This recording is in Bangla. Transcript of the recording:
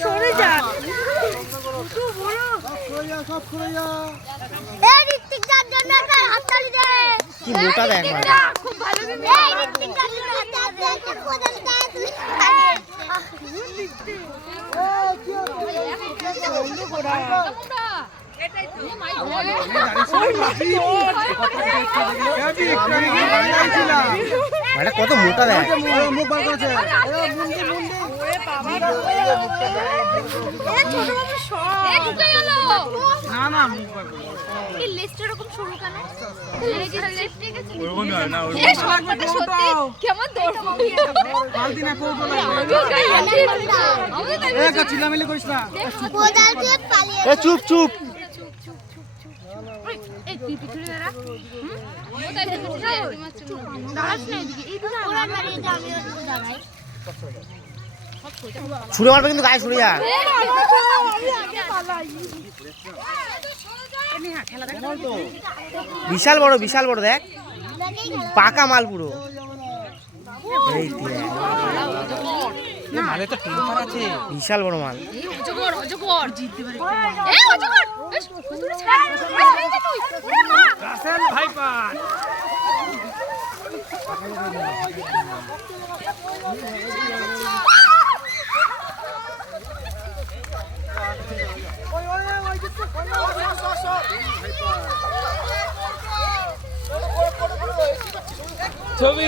সরে যা। কি মোটা দেখ খুব ভালো কত মোটা দেখ চুপ চুপ ছুড়ে মারবে কিন্তু গায়ে ছুড়ে যা বিশাল বড় দেখ পাকা মাল পুরো বিশাল বড় মাল ছবি